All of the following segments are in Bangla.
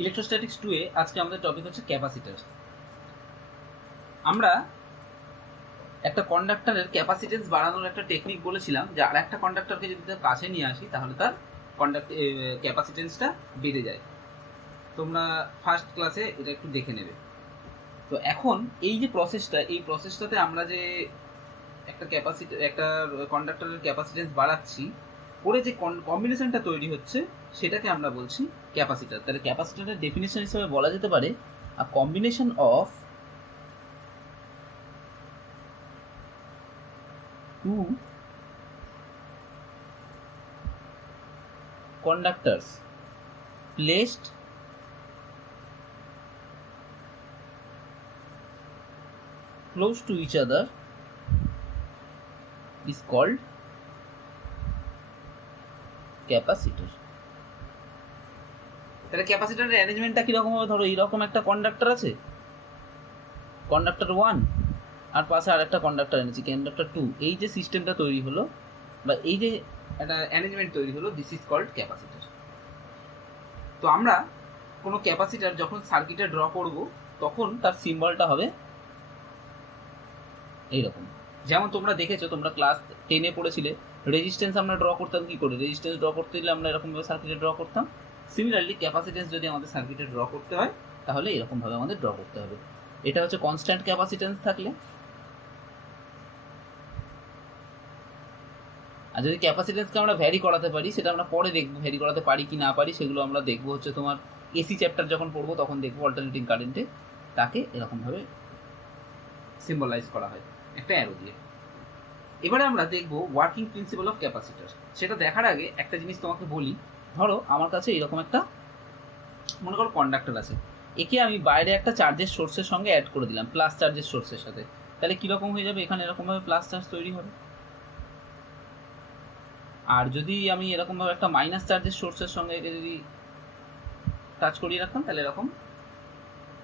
ইলেকট্রোস্ট্যাটিক্স 2 এ আজকে আমাদের টপিক হচ্ছে ক্যাপাসিটর। আমরা একটা কন্ডাক্টরের ক্যাপাসিটেন্স বাড়ানোর একটা টেকনিক বলেছিলাম যে আর একটা কন্ডাক্টরকে যদি তার কাছে নিয়ে আসি তাহলে তার ক্যাপাসিটেন্সটা বেড়ে যায়। তোমরা ফার্স্ট ক্লাসে এটা একটু দেখে নেবে। তো এখন এই যে প্রসেসটা, এই প্রসেসটাতে আমরা যে একটা কন্ডাক্টরের ক্যাপাসিটেন্স বাড়াচ্ছি, পরে যে কম্বিনেশনটা তৈরি হচ্ছে সেটাকে আমরা বলছি ক্যাপাসিটর। তাহলে ক্যাপাসিটরের ডেফিনেশন হিসেবে বলা যেতে পারে a combination of two conductors placed close to each other is called capacitor. তাহলে ক্যাপাসিটরের অ্যারেঞ্জমেন্টটা কীরকম হবে? ধরো এইরকম একটা কন্ডাক্টর আছে, কন্ডাক্টর 1 আর পাশে আর একটা কন্ডাক্টর এনেছি কন্ডাক্টর 2। এই যে সিস্টেমটা তৈরি হলো বা এই যে একটা অ্যারেঞ্জমেন্ট তৈরি হলো, দিস ইজ কল্ড ক্যাপাসিটর। তো আমরা কোনো ক্যাপাসিটর যখন সার্কিটে ড্র করব তখন তার সিম্বলটা হবে এইরকম। যেমন তোমরা দেখেছো, তোমরা ক্লাস 10-এ পড়েছিলে রেজিস্ট্যান্স আমরা ড্র করতাম কি করে। রেজিস্ট্যান্স ড্র করতে গেলে আমরা এরকমভাবে সার্কিটে ড্র করতাম। সিমিলারলি ক্যাপাসিটেন্স যদি আমাদের সার্কিটে ড্র করতে হয় তাহলে এরকমভাবে আমাদের ড্র করতে হবে। এটা হচ্ছে কনস্ট্যান্ট ক্যাপাসিটেন্স থাকলে। আর যদি ক্যাপাসিটেন্সকে আমরা ভ্যারি করাতে পারি, সেটা আমরা পরে দেখবো ভ্যারি করাতে পারি কি না পারি, সেগুলো আমরা দেখবো হচ্ছে তোমার এসি চ্যাপ্টার যখন পড়বো তখন দেখবো অল্টারনেটিং কারেন্টে তাকে এরকমভাবে সিম্বলাইজ করা হয় একটা অ্যারো দিয়ে। এবারে আমরা দেখবো ওয়ার্কিং প্রিন্সিপাল অফ ক্যাপাসিটর। সেটা দেখার আগে একটা জিনিস তোমাকে বলি। ধরো আমার কাছে এরকম একটা মনে করো কন্ডাক্টর আছে, একে আমি বাইরে একটা চার্জের সোর্সের সঙ্গে অ্যাড করে দিলাম, প্লাস চার্জের সোর্সের সাথে। তাহলে কীরকম হয়ে যাবে? এখানে এরকমভাবে প্লাস চার্জ তৈরি হবে। আর যদি আমি এরকমভাবে একটা মাইনাস চার্জের সোর্সের সঙ্গে একে যদি টাচ করিয়ে রাখতাম তাহলে এরকম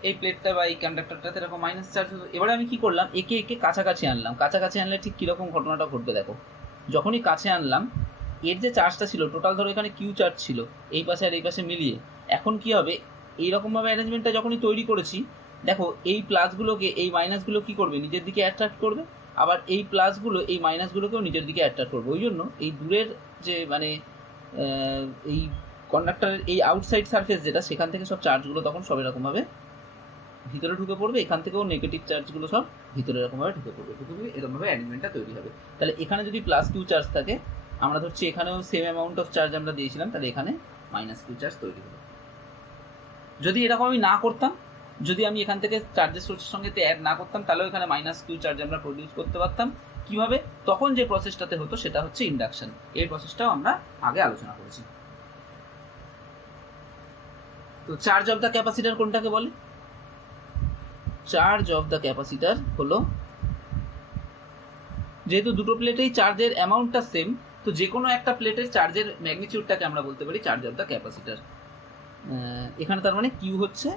এই প্লেটটা বা এই কন্ডাক্টরটাতে এরকম মাইনাস চার্জ হতো। এবারে আমি কি করলাম, একে একে কাছাকাছি আনলাম। কাছাকাছি আনলে ঠিক কীরকম ঘটনাটা ঘটবে দেখো। যখনই কাছে আনলাম, এর যে চার্জটা ছিল টোটাল, ধরো এখানে কিউ চার্জ ছিল এই পাশে আর এই পাশে মিলিয়ে, এখন কি হবে, এইরকমভাবে অ্যারেঞ্জমেন্টটা যখনই তৈরি করেছি, দেখো এই প্লাসগুলোকে এই মাইনাসগুলো কি করবে, নিজের দিকে অ্যাট্রাক্ট করবে। আবার এই প্লাসগুলো এই মাইনাসগুলোকেও নিজের দিকে অ্যাট্রাক্ট করবে। ওই জন্য এই দূরের যে মানে এই কন্ডাক্টরের এই আউটসাইড সারফেস যেটা, সেখান থেকে সব চার্জগুলো তখন সব এরকমভাবে ভিতরে ঢুকে পড়বে। এখান থেকেও নেগেটিভ চার্জগুলো সব ভিতরে এরকমভাবে ঢুকে পড়বে। এরকমভাবে অ্যারেঞ্জমেন্টটা তৈরি হবে। তাহলে এখানে যদি প্লাস কিউ চার্জ থাকে, আমরা ধরছি এখানেও সেম অ্যামাউন্ট অফ চার্জ আমরা দিয়েছিলাম, তাহলে এখানে মাইনাস কিউ চার্জ তৈরি হবে। যদি এরকম আমি না করতাম, যদি আমি এখান থেকে চার্জের সোর্সের সঙ্গে অ্যাড না করতাম, তাহলেও এখানে মাইনাস কিউ চার্জ আমরা প্রডিউস করতে পারতাম। কীভাবে? তখন যে প্রসেসটাতে হতো সেটা হচ্ছে ইন্ডাকশন। এই প্রসেসটাও আমরা আগে আলোচনা করেছি। তো চার্জ অফ দ্য ক্যাপাসিটর কোনটাকে বলে? চার্জ অফ দ্য ক্যাপাসিটর হলো, যেহেতু দুটো প্লেটেই চার্জের অ্যামাউন্টটা সেম, তো যে কোনো একটা প্লেটের চার্জের ম্যাগনিটিউডটাকে আমরা বলতে পারি চার্জ অফ দ্য ক্যাপাসিটর। এখানে তার মানে কিউ হচ্ছে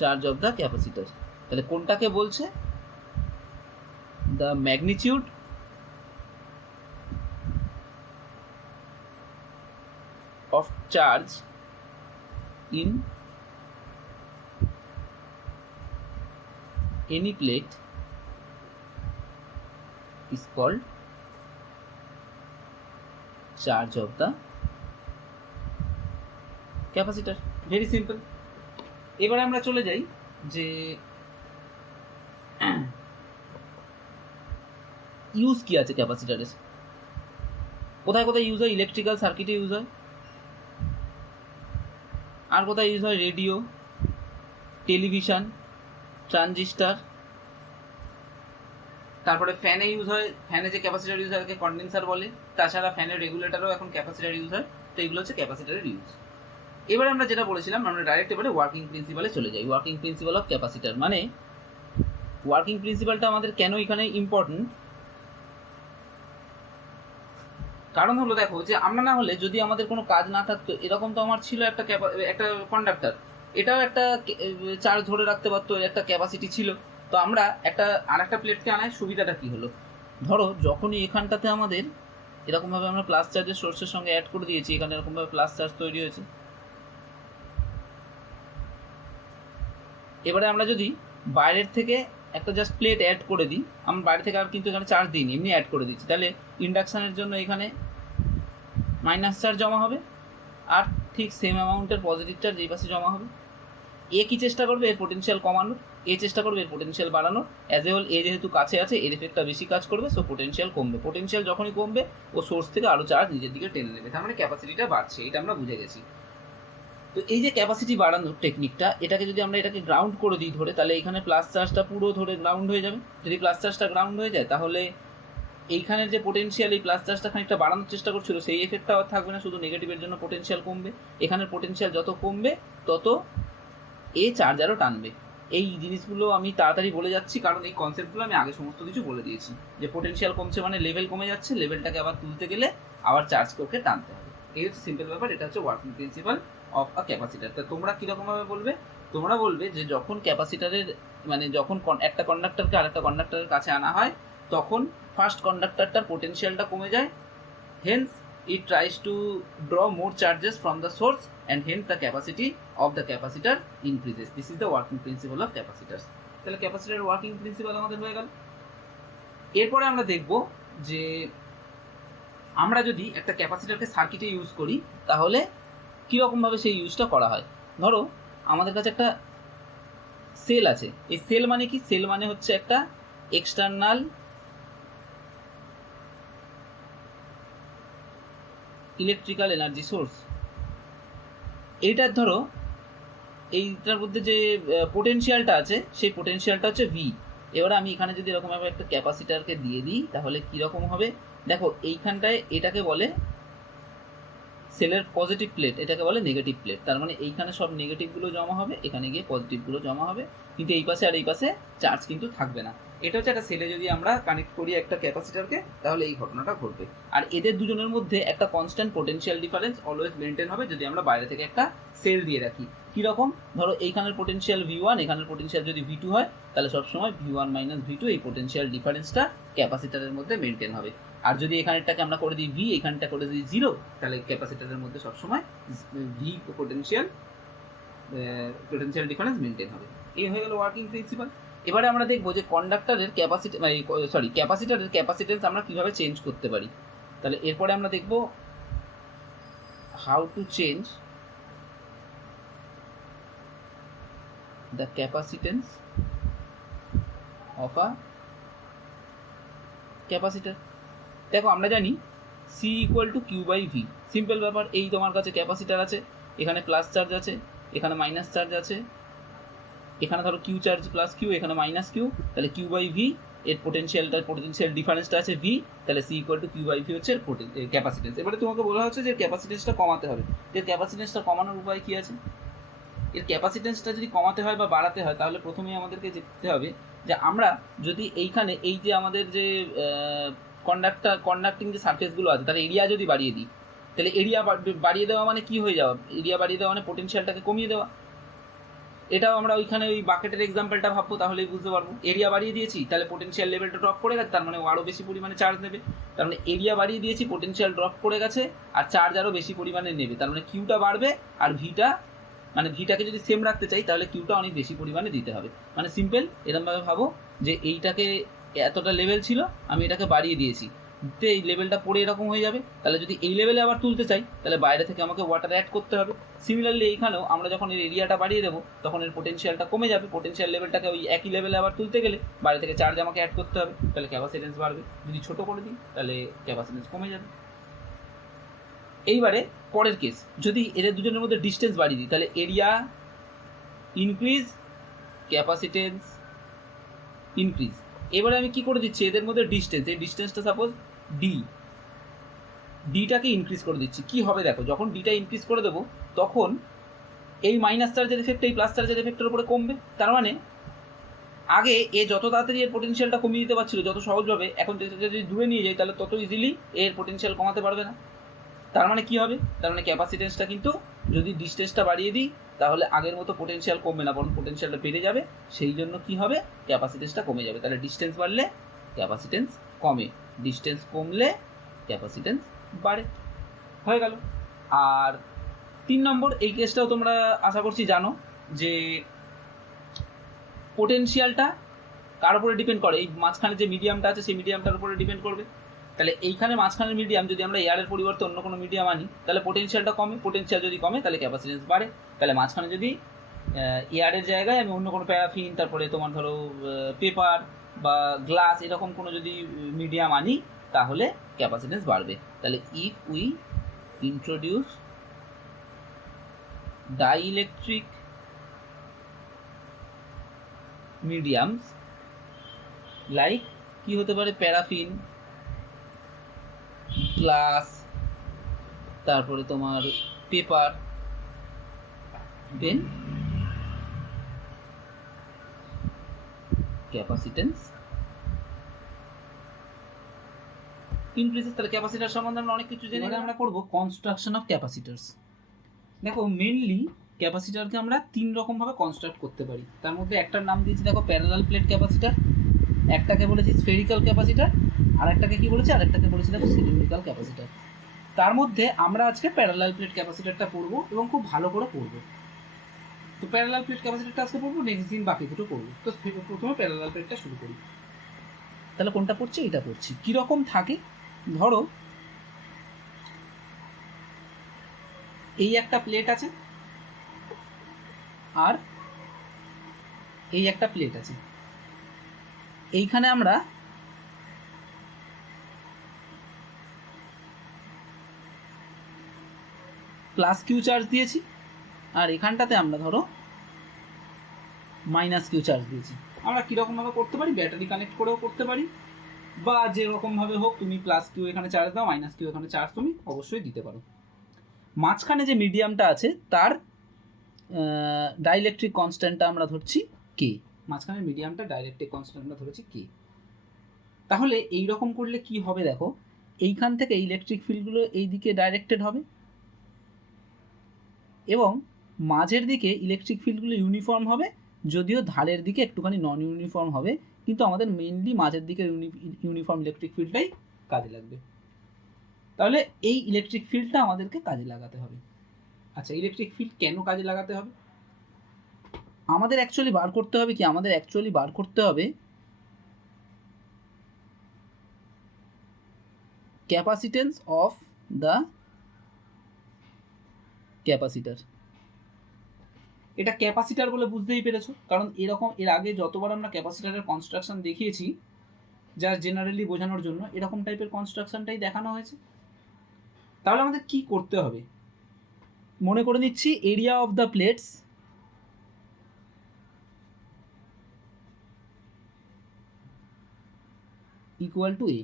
চার্জ অফ দ্য ক্যাপাসিটর। তাহলে কোনটাকে বলছে? The magnitude of charge in any plate is called charge of the capacitor. Very simple. এবারে আমরা চলে যাই যে ইউজ কি আছে ক্যাপাসিটরের। কোথায় কোথায় ইউজ হয়? ইলেকট্রিক্যাল সার্কিটে ইউজ হয়। আর কোথায় ইউজ হয়? Radio, television, transistor. তারপরে ফ্যানে ইউজ হয়। ফ্যানে যে ক্যাপাসিটর ইউজ হয় তাকে কন্ডেন্সার বলে। তাছাড়া ফ্যানের রেগুলেটরও এখন ক্যাপাসিটর ইউজ হয়। তো এগুলো হচ্ছে ক্যাপাসিটরের ইউজ। এবার আমরা যেটা বলেছিলাম, আমরা ডাইরেক্ট এবারে ওয়ার্কিং প্রিন্সিপালে চলে যাই। ওয়ার্কিং প্রিন্সিপাল অফ ক্যাপাসিটর মানে, ওয়ার্কিং প্রিন্সিপালটা আমাদের কেন এখানে ইম্পর্টেন্ট, কারণ হলো দেখো যে আমরা না হলে যদি আমাদের কোনো কাজ না থাকতো, এরকম তো আমার ছিল একটা কন্ডাক্টর, এটাও একটা চার্জ ধরে রাখতে পারতো, একটা ক্যাপাসিটি ছিল। তো আমরা আর একটা প্লেটকে আনায় সুবিধাটা কি হলো, ধরো যখনই এখানটাতে আমাদের এরকমভাবে আমরা প্লাস চার্জের সোর্সের সঙ্গে অ্যাড করে দিয়েছি, এখানে এরকমভাবে প্লাস চার্জ তৈরি হয়েছে, এবারে আমরা যদি বাইরের থেকে একটা জাস্ট প্লেট অ্যাড করে দিই, আমরা বাইরে থেকে আর কিন্তু এখানে চার্জ দিইনি, এমনি অ্যাড করে দিচ্ছি, তাহলে ইন্ডাকশানের জন্য এখানে মাইনাস চার্জ জমা হবে আর ঠিক সেম অ্যামাউন্টের পজিটিভ চার্জ এই পাশে জমা হবে। এ কি চেষ্টা করবে? এর পোটেনশিয়াল কমানোর। এ চেষ্টা করবে এর পোটেনশিয়াল বাড়ানোর। অ্যাজ এ হোল এ যেহেতু কাছে আছে, এর এফেক্টটা বেশি কাজ করবে, সো পোটেনশিয়াল কমবে। পোটেনশিয়াল যখনই কমবে ও সোর্স থেকে আরও চার্জ নিজের দিকে টেনে নেবে, তার মানে ক্যাপাসিটিটা বাড়ছে, এটা আমরা বুঝে গেছি। তো এই যে ক্যাপাসিটি বাড়ানোর টেকনিকটা, এটাকে যদি আমরা এটাকে গ্রাউন্ড করে দিই ধরে, তাহলে এখানে প্লাস চার্জটা পুরো ধরে গ্রাউন্ড হয়ে যাবে। যদি প্লাস চার্জটা গ্রাউন্ড হয়ে যায়, তাহলে এইখানের যে পোটেনশিয়াল, এই প্লাস চার্জটা খানিকটা বাড়ানোর চেষ্টা করছিল, সেই এফেক্টটা আর থাকবে না, শুধু নেগেটিভের জন্য পোটেনশিয়াল কমবে। এখানের পোটেনশিয়াল যত কমবে তত এ চার্জ আরও টানবে। এই জিনিসগুলো আমি তাড়াতাড়ি বলে যাচ্ছি কারণ এই কনসেপ্টগুলো আমি আগে সমস্ত কিছু বলে দিয়েছি, যে পোটেনশিয়াল কমছে মানে লেভেল কমে যাচ্ছে, লেভেলটাকে আবার তুলতে গেলে আবার চার্জকে টানতে হবে। এই হচ্ছে সিম্পল ব্যাপার, এটা হচ্ছে working principal of a capacitor. তা তোমরা কীরকমভাবে বলবে? তোমরা বলবে যে যখন ক্যাপাসিটারের মানে যখন একটা কন্ডাক্টরকে আরেকটা কন্ডাক্টরের কাছে আনা হয়, তখন ফার্স্ট কন্ডাক্টরটার পোটেনশিয়ালটা কমে যায়, Haynes it tries to draw more charges from the source and hence the capacity of the capacitor increases. This is the working principle of capacitors. তাহলে ক্যাপাসিটরের ওয়ার্কিং প্রিন্সিপাল আমাদের হয়ে গেল। এরপরে আমরা দেখব যে আমরা যদি একটা ক্যাপাসিটরকে সার্কিটে ইউজ করি তাহলে কীরকমভাবে সেই ইউজটা করা হয়। ধরো আমাদের কাছে একটা সেল আছে। এই সেল মানে কি? সেল মানে হচ্ছে একটা এক্সটার্নাল ইলেকট্রিক্যাল এনার্জি সোর্স। এইটার ধরো এইটার মধ্যে যে পোটেনশিয়ালটা আছে সেই পোটেনশিয়ালটা হচ্ছে ভি। এবারে আমি এখানে যদি এরকমভাবে একটা ক্যাপাসিটারকে দিয়ে দিই তাহলে কীরকম হবে দেখো, এইখানটায় এটাকে বলে সেলের পজিটিভ প্লেট, এটাকে বলে নেগেটিভ প্লেট। তার মানে এইখানে সব নেগেটিভগুলো জমা হবে, এখানে গিয়ে পজিটিভগুলো জমা হবে, কিন্তু এই পাশে আর এই পাশে চার্জ কিন্তু থাকবে না। এটা হচ্ছে একটা সেলে যদি আমরা কানেক্ট করি একটা ক্যাপাসিটারকে, তাহলে এই ঘটনাটা ঘটবে। আর এদের দুজনের মধ্যে একটা constant potential difference always maintain হবে যদি আমরা বাইরে থেকে একটা সেল দিয়ে রাখি। কীরকম? ধরো এইখানের পোটেনশিয়াল V1, এখানের পোটেনশিয়াল যদি V2 হয়, তাহলে সবসময় V1 মাইনাস V2 এই পোটেনশিয়াল ডিফারেন্সটা ক্যাপাসিটারের মধ্যে মেনটেন হবে। আর যদি এখানেরটাকে আমরা করে দিই V, এখানটা করে দিই 0, তাহলে ক্যাপাসিটারের মধ্যে সবসময় V পোটেনশিয়াল ডিফারেন্স মেনটেন হবে। এই হয়ে গেল ওয়ার্কিং প্রিন্সিপাল। এবারে আমরা দেখবো যে কন্ডাক্টরের ক্যাপাসিটারের ক্যাপাসিটেন্স আমরা কীভাবে চেঞ্জ করতে পারি। তাহলে এরপরে আমরা দেখবো how to change the capacitance of a capacitor. দেখো আমরা জানি C = Q/V, সিম্পল ব্যাপার। এই তোমার কাছে ক্যাপাসিটার আছে, এখানে প্লাস চার্জ আছে, এখানে মাইনাস চার্জ আছে, এখানে ধরো কিউ চার্জ প্লাস কিউ, এখানে মাইনাস কিউ, তাহলে Q/V এর পোটেনশিয়াল ডিফারেন্সটা আছে V, তাহলে C = Q/V হচ্ছে ক্যাপাসিটেন্স। এবারে তোমাকে বলা হচ্ছে যে ক্যাপাসিটেন্সটা কমাতে হবে। এর ক্যাপাসিটেন্সটা কমানোর উপায় কী আছে? এর ক্যাপাসিটেন্সটা যদি কমাতে হয় বা বাড়াতে হয়, তাহলে প্রথমেই আমাদেরকে দেখতে হবে যে আমরা যদি এইখানে এই যে আমাদের যে কন্ডাক্টিং যে সারফেসগুলো আছে তার এরিয়া যদি বাড়িয়ে দিই, তাহলে এরিয়া বাড়িয়ে দেওয়া মানে কি হয়ে যাওয়া? এরিয়া বাড়িয়ে দেওয়া মানে পোটেনশিয়ালটাকে কমিয়ে দেওয়া। এটাও আমরা ওইখানে ওই বাকেটের এক্সাম্পলটা ভাববো, তাহলেই বুঝতে পারবো। এরিয়া বাড়িয়ে দিয়েছি, তাহলে পোটেনশিয়াল লেভেলটা ড্রপ করে গেছে, তার মানে ও আরও বেশি পরিমাণে চার্জ নেবে। তার মানে এরিয়া বাড়িয়ে দিয়েছি, পোটেনশিয়াল ড্রপ করে গেছে, আর চার্জ আরও বেশি পরিমাণে নেবে। তার মানে কিউটা বাড়বে, আর ভিটাকে যদি সেম রাখতে চাই তাহলে কিউটা অনেক বেশি পরিমাণে দিতে হবে। মানে সিম্পল এরকমভাবে ভাবো যে এইটাকে এতটা লেভেল ছিল, আমি এটাকে বাড়িয়ে দিয়েছি, এই লেভেলটা পড়ে এরকম হয়ে যাবে। তাহলে যদি এই লেভেলে আবার তুলতে চাই তাহলে বাইরে থেকে আমাকে ওয়াটার অ্যাড করতে হবে। সিমিলারলি এইখানেও আমরা যখন এর এরিয়াটা বাড়িয়ে দেবো তখন এর পোটেনশিয়ালটা কমে যাবে, পোটেনশিয়াল লেভেলটাকে ওই একই লেভেলে আবার তুলতে গেলে বাইরে থেকে চার্জ আমাকে অ্যাড করতে হবে, তাহলে ক্যাপাসিটেন্স বাড়বে। যদি ছোটো করে দিই তাহলে ক্যাপাসিটেন্স কমে যাবে। এইবারে পরের কেস, যদি এদের দুজনের মধ্যে ডিস্টেন্স বাড়িয়ে দিই তাহলে এরিয়া ইনক্রিজ, ক্যাপাসিটেন্স ইনক্রিজ। এবারে আমি কি করে দিচ্ছি, এদের মধ্যে ডিস্টেন্স, এই ডিস্টেন্সটা সাপোজ ডিটাকে ইনক্রিজ করে দিচ্ছি। কি হবে দেখো, যখন ডিটা ইনক্রিজ করে দেবো তখন এই মাইনাস চার্জের এফেক্ট এই প্লাস চার্জের এফেক্টের উপরে কমবে। তার মানে আগে এ যত তাড়াতাড়ি এর পোটেনশিয়ালটা কমিয়ে দিতে পারছিল যত সহজভাবে, এখন যদি দূরে নিয়ে যাই তাহলে তত ইজিলি এর পোটেনশিয়াল কমাতে পারবে না। তার মানে কি হবে, তার মানে ক্যাপাসিটেন্সটা কিন্তু যদি ডিস্টেন্সটা বাড়িয়ে দিই তাহলে আগের মতো পোটেনশিয়াল কমবে না, বরং পোটেনশিয়ালটা বেড়ে যাবে। সেই জন্য কি হবে, ক্যাপাসিটেন্সটা কমে যাবে। তাহলে ডিস্টেন্স বাড়লে ক্যাপাসিটেন্স কমে, ডিস্টেন্স কমলে ক্যাপাসিটেন্স বাড়ে। হয়ে গেল। আর 3 নম্বর, এই কেসটাও তোমরা আশা করছি জানো, যে পোটেনশিয়ালটা কার উপরে ডিপেন্ড করে? এই মাঝখানে যে মিডিয়ামটা আছে সেই মিডিয়ামটার উপরে ডিপেন্ড করবে। তাহলে এইখানে মাঝখানের মিডিয়াম যদি আমরা এয়ারের পরিবর্তে অন্য কোনো মিডিয়াম আনি তাহলে পোটেনশিয়ালটা কমে, পোটেনশিয়াল যদি কমে তাহলে ক্যাপাসিটেন্স বাড়ে। তাহলে মাঝখানে যদি এয়ারের জায়গায় আমি অন্য কোনো প্যারাফিন, তারপরে তোমার ধরো পেপার বা গ্লাস এরকম কোনো যদি মিডিয়াম আনি তাহলে ক্যাপাসিটেন্স বাড়বে। তাহলে if we introduce dielectric mediums like কি হতে পারে, প্যারাফিন, গ্লাস, তারপরে তোমার পেপার, দেন ক্যাপাসিটেন্স ইনক্রিজেস। তাহলে ক্যাপাসিটার সম্বন্ধে আমরা অনেক কিছু জেনে গেলে আমরা করব কনস্ট্রাকশন অফ ক্যাপাসিটার্স। দেখো মেনলি ক্যাপাসিটারকে আমরা 3 রকমভাবে কনস্ট্রাক্ট করতে পারি। তার মধ্যে একটার নাম দিয়েছি দেখো প্যারালাল প্লেট ক্যাপাসিটার, একটাকে বলেছি স্ফেরিক্যাল ক্যাপাসিটার, আর একটাকে কি বলেছি, আরেকটাকে বলেছি দেখো সিলিন্ড্রিক্যাল ক্যাপাসিটার। তার মধ্যে আমরা আজকে প্যারালাল প্লেট ক্যাপাসিটারটা পড়বো এবং খুব ভালো করে পড়বো। তো প্যারালাল প্লেট ক্যাপাসিটারটা আজকে পড়বো, নেক্সট দিন বাকি দুটো পড়বো। তো প্রথমে প্যারালাল প্লেটটা শুরু করি। তাহলে কোনটা পড়ছি? এটা পড়ছি। কীরকম থাকে, ধরো এই একটা প্লেট আছে আর এই একটা প্লেট আছে, এইখানে আমরা প্লাস কিউ চার্জ দিয়েছি আর এখানটাতে আমরা ধরো মাইনাস কিউ চার্জ দিয়েছি। আমরা কীরকমভাবে করতে পারি, ব্যাটারি কানেক্ট করেও করতে পারি বা যেরকমভাবে হোক, তুমি প্লাস কিউ এখানে চার্জ দাও, মাইনাস কিউ এখানে চার্জ তুমি অবশ্যই দিতে পারো। মাঝখানে যে মিডিয়ামটা আছে তার ডাইইলেকট্রিক কনস্ট্যান্টটা আমরা ধরছি কে। মাঝখানের মিডিয়ামটা ডাইইলেকট্রিক কনস্ট্যান্ট আমরা ধরেছি কে। তাহলে এই রকম করলে কি হবে দেখো, এইখান থেকে ইলেকট্রিক ফিল্ডগুলো এই দিকে ডাইরেক্টেড হবে এবং মাঝের দিকে ইলেকট্রিক ফিল্ডগুলো ইউনিফর্ম হবে, যদিও ধারের দিকে একটুখানি নন ইউনিফর্ম হবে, কিন্তু আমাদের মেইনলি মাঝের দিকে ইউনিফর্ম ইলেকট্রিক ফিল্ডটাই কাজে লাগবে। তাহলে এই ইলেকট্রিক ফিল্ডটা আমাদেরকে কাজে লাগাতে হবে। আচ্ছা, ইলেকট্রিক ফিল্ড কেন কাজে লাগাতে হবে? আমাদের অ্যাকচুয়ালি বার করতে হবে কি, আমাদের অ্যাকচুয়ালি বার করতে হবে ক্যাপাসিটেন্স অফ দ্য ক্যাপাসিটার। এটা ক্যাপাসিটার বলে বুঝতেই পেরেছো, কারণ এরকম এর আগে যতবার আমরা ক্যাপাসিটারের কনস্ট্রাকশন দেখিয়েছি যা জেনারেলি বোঝানোর জন্য এরকম টাইপের কনস্ট্রাকশনটাই দেখানো হয়েছে। তাহলে আমাদের কি করতে হবে, মনে করে নিচ্ছি area of the plates equal to A.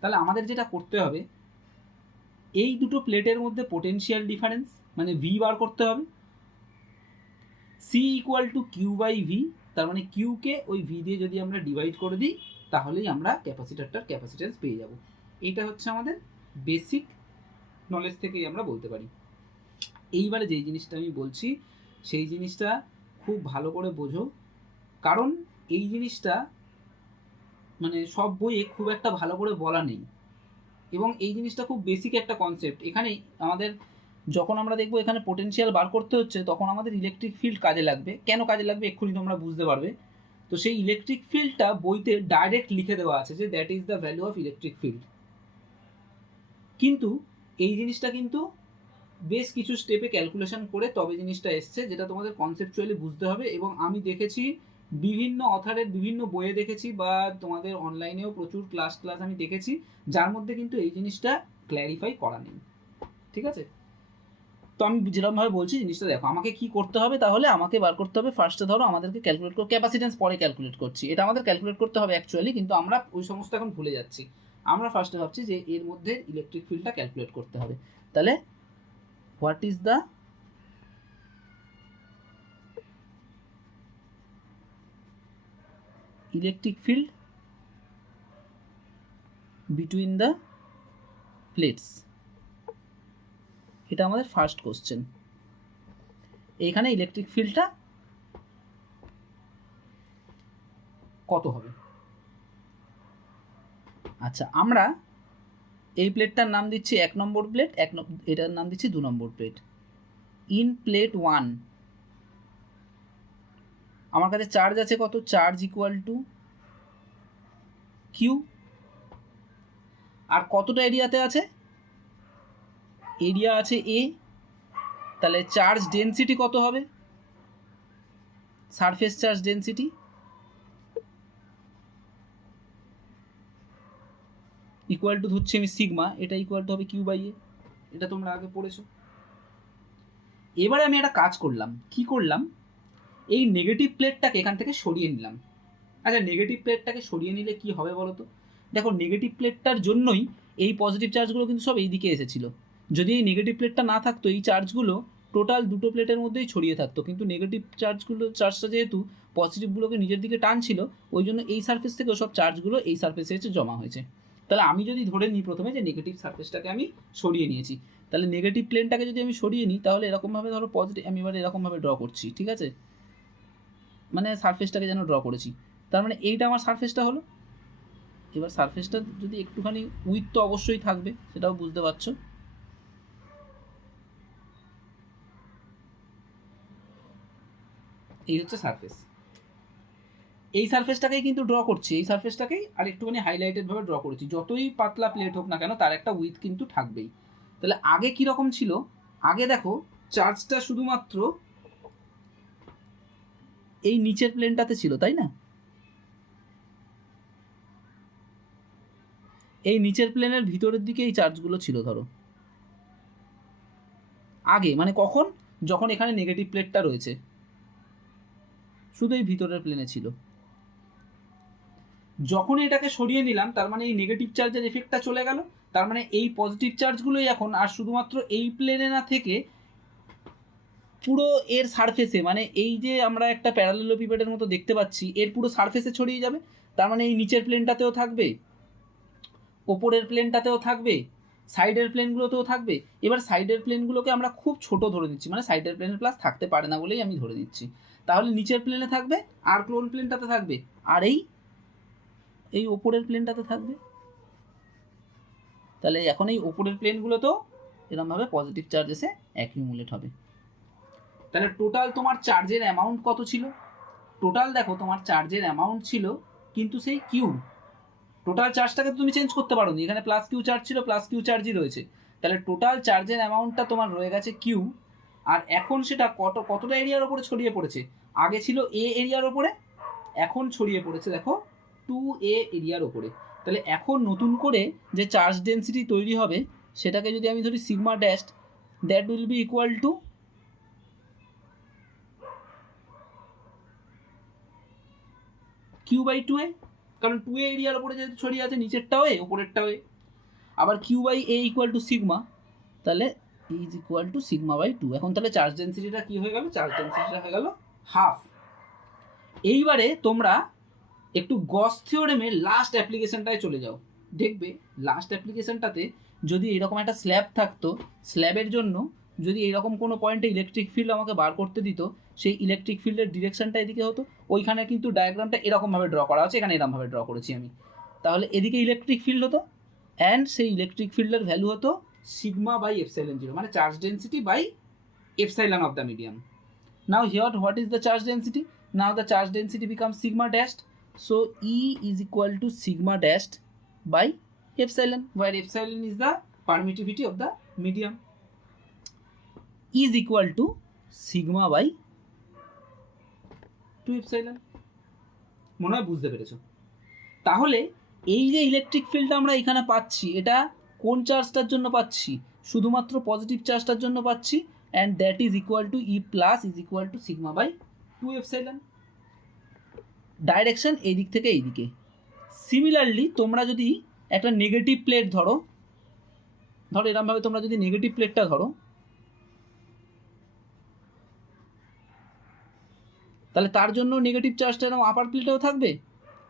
তাহলে আমাদের যেটা করতে হবে, এই দুটো প্লেটের মধ্যে পোটেনশিয়াল ডিফারেন্স মানে ভি বার করতে হবে। C equal to Q by V, তার মানে কিউকে ওই ভি দিয়ে যদি আমরা ডিভাইড করে দিই তাহলেই আমরা ক্যাপাসিটারটার ক্যাপাসিটেন্স পেয়ে যাব। এইটা হচ্ছে আমাদের বেসিক নলেজ থেকেই আমরা বলতে পারি। এইবারে যেই জিনিসটা আমি বলছি সেই জিনিসটা খুব ভালো করে বোঝো, কারণ এই জিনিসটা মানে সব বইয়ে খুব একটা ভালো করে বলা নেই এবং এই জিনিসটা খুব বেসিক একটা কনসেপ্ট। এখানেই আমাদের যখন আমরা দেখবো এখানে পোটেনশিয়াল বার করতে হচ্ছে তখন আমাদের ইলেকট্রিক ফিল্ড কাজে লাগবে। কেন কাজে লাগবে এক্ষুনি তোমরা বুঝতে পারবে। তো সেই ইলেকট্রিক ফিল্ডটা বইতে ডাইরেক্ট লিখে দেওয়া আছে যে that is the value of electric field, কিন্তু এই জিনিসটা কিন্তু বেশ কিছু স্টেপে ক্যালকুলেশন করে তবে জিনিসটা এসছে, যেটা তোমাদের কনসেপচুয়ালি বুঝতে হবে। এবং আমি দেখেছি বিভিন্ন অথারের বিভিন্ন বইয়ে দেখেছি বা তোমাদের অনলাইনেও প্রচুর ক্লাস আমি দেখেছি যার মধ্যে কিন্তু এই জিনিসটা ক্ল্যারিফাই করা নেই। ঠিক আছে, তো আমি যেরকমভাবে বলছি জিনিসটা দেখো, আমাকে কি করতে হবে, তাহলে আমাকে বার করতে হবে ফার্স্টে ধরো আমাদেরকে ক্যালকুলেট করে, ক্যাপাসিটেন্স পরে ক্যালকুলেট করছি, এটা আমাদের ক্যালকুলেট করতে হবে অ্যাকচুয়ালি, কিন্তু আমরা ওই সমস্ত এখন ভুলে যাচ্ছি। আমরা ফার্স্টে ভাবছি যে এর মধ্যে ইলেকট্রিক ফিল্ডটা ক্যালকুলেট করতে হবে। তাহলে what is the electric field between the plates, এটা আমাদের ফার্স্ট কোশ্চেন। এইখানে ইলেকট্রিক ফিল্ডটা কত হবে? আচ্ছা, আমরা এই প্লেটটার নাম দিচ্ছি 1 নম্বর প্লেট, এটার নাম দিচ্ছি 2 নম্বর প্লেট। ইন প্লেট 1 আমার কাছে চার্জ আছে কত, চার্জ ইকুয়াল টু কিউ, আর কতটা এরিয়াতে আছে, এরিয়া আছে এ, তাহলে চার্জ ডেনসিটি কত হবে, surface charge density equal to ধরছি আমি সিগমা, এটা ইকুয়াল টু হবে কিউ বাই এ, এটা তোমরা আগে পড়েছো। এবারে আমি একটা কাজ করলাম, কি করলাম, এই নেগেটিভ প্লেটটাকে এখান থেকে সরিয়ে নিলাম। আচ্ছা নেগেটিভ প্লেটটাকে সরিয়ে নিলে কি হবে বলো তো, দেখো নেগেটিভ প্লেটটার জন্যই এই পজিটিভ চার্জগুলো কিন্তু সব এই দিকে এসেছিল। যদি এই নেগেটিভ প্লেটটা না থাকতো এই চার্জগুলো টোটাল দুটো প্লেটের মধ্যেই ছড়িয়ে থাকতো, কিন্তু নেগেটিভ চার্জটা যেহেতু পজিটিভগুলোকে নিজের দিকে টানছিল, ওই জন্য এই সারফেস থেকেও সব চার্জগুলো এই সারফেসে এসে জমা হয়েছে। তাহলে আমি যদি ধরে নিই প্রথমে যে নেগেটিভ সারফেসটাকে আমি সরিয়ে নিয়েছি, তাহলে নেগেটিভ প্লেনটাকে যদি আমি সরিয়ে নিই তাহলে এরকমভাবে ধরো পজিটিভ, আমি এবার এরকমভাবে ড্র করছি, ঠিক আছে, মানে সারফেসটাকে যেন ড্র করেছি, তার মানে এইটা আমার সারফেসটা হলো। এবার সারফেসটা যদি একটুখানি উইথ তো অবশ্যই থাকবে, সেটাও বুঝতে পারছো। এই হচ্ছে সারফেস, এই সারফেসটাকেই কিন্তু ড্র করছি, এই সারফেসটাকেই আর একটুখানি হাইলাইটেডভাবে ড্র করেছি। যতই পাতলা প্লেট হোক না কেন তার একটা উইথ কিন্তু থাকবেই। তাহলে আগে কীরকম ছিল, আগে দেখো চার্জটা শুধুমাত্র এই নিচের প্লেনটাতে ছিল, তাই না, এই নিচের প্লেনের ভিতরের দিকে এই চার্জগুলো ছিল ধরো আগে, মানে কখন, যখন এখানে নেগেটিভ প্লেটটা রয়েছে শুধু এই ভিতরের প্লেনে ছিল। যখন এটাকে সরিয়ে নিলাম তার মানে এই নেগেটিভ চার্জের এফেক্টটা চলে গেল, তার মানে এই পজিটিভ চার্জগুলোই এখন আর শুধুমাত্র এই প্লেনে না থেকে পুরো এর সারফেসে, মানে এই যে আমরা একটা প্যারালেলোপিপেডের মতো দেখতে পাচ্ছি এর পুরো সারফেসে ছড়িয়ে যাবে। তার মানে এই নিচের প্লেনটাতেও থাকবে, ওপরের প্লেনটাতেও থাকবে, সাইডের প্লেনগুলোতেও থাকবে। এবার সাইডের প্লেনগুলোকে আমরা খুব ছোট ধরে নিচ্ছি, মানে সাইডের প্লেনের প্লাস থাকতে পারে না বলেই আমি ধরে নিচ্ছি। তাহলে নিচের প্লেনে থাকবে, আর ক্লোন প্লেনটাতে থাকবে, আর এই ওপরের প্লেনটাতে থাকবে। তাহলে এখন এই ওপরের প্লেনগুলোতেও এরকমভাবে পজিটিভ চার্জ এসে অ্যাকিউমুলেট হবে। তাহলে টোটাল তোমার চার্জের অ্যামাউন্ট কত ছিল, টোটাল দেখো তোমার চার্জের অ্যামাউন্ট ছিল কিন্তু সেই কিউ, টোটাল চার্জটাকে তুমি চেঞ্জ করতে পারো নি, এখানে প্লাস কিউ চার্জ ছিল, প্লাস কিউ চার্জই রয়েছে। তাহলে টোটাল চার্জের অ্যামাউন্টটা তোমার রয়ে গেছে কিউ, আর এখন সেটা কতটা এরিয়ার ওপরে ছড়িয়ে পড়েছে, আগে ছিল এ এরিয়ার ওপরে, এখন ছড়িয়ে পড়েছে দেখো 2a এরিয়ার ওপরে। তাহলে এখন নতুন করে যে চার্জ ডেন্সিটি তৈরি হবে সেটাকে যদি আমি ধরি sigma dash, that will be equal to Q by 2a, কারণ 2a এরিয়ার ওপরে যেহেতু ছড়িয়ে আছে, নিচেরটাও এ ওপরেরটাও এ, আবার Q by A equal to sigma, তাহলে is equal to sigma by 2। এখন তাহলে চার্জ ডেন্সিটিটা কী হয়ে গেল, চার্জ ডেন্সিটিটা হয়ে গেল হাফ। এইবারে তোমরা একটু গস থিওরেমের লাস্ট অ্যাপ্লিকেশনটায় চলে যাও, দেখবে লাস্ট অ্যাপ্লিকেশনটাতে যদি এরকম একটা স্ল্যাব থাকতো, স্ল্যাবের জন্য যদি এইরকম কোনো পয়েন্টে ইলেকট্রিক ফিল্ড আমাকে বার করতে দিত, সেই ইলেকট্রিক ফিল্ডের ডিরেকশনটা এদিকে হতো, ওইখানে কিন্তু ডায়াগ্রামটা এরকমভাবে ড্র করা আছে, এখানে এরকমভাবে ড্র করেছি আমি। তাহলে এদিকে ইলেকট্রিক ফিল্ড হতো, অ্যান্ড সেই ইলেকট্রিক ফিল্ডের ভ্যালু হতো সিগমা বাই এপসাইলন জিরো, মানে charge density by epsilon of the medium. Now here what is the charge density, now the charge density become sigma dashed, so E is equal to sigma dashed by epsilon, where epsilon is the permittivity of the medium, is equal to sigma by 2 epsilon। মনে হয় বুঝতে পেরেছো। তাহলে এই যে ইলেকট্রিক ফিল্ডটা আমরা এখানে পাচ্ছি, এটা কোন চার্জটার জন্য পাচ্ছি, শুধুমাত্র পজিটিভ চার্জটার জন্য পাচ্ছি, and that is equal to E plus is equal to sigma by 2 epsilon। Direction এই দিক থেকে এই দিকে। সিমিলারলি তোমরা যদি একটা নেগেটিভ প্লেট ধরো এরকমভাবে তোমরা যদি নেগেটিভ প্লেটটা ধরো, তাহলে তার জন্য নেগেটিভ চার্জটা এরকম আপার প্লেটেও থাকবে,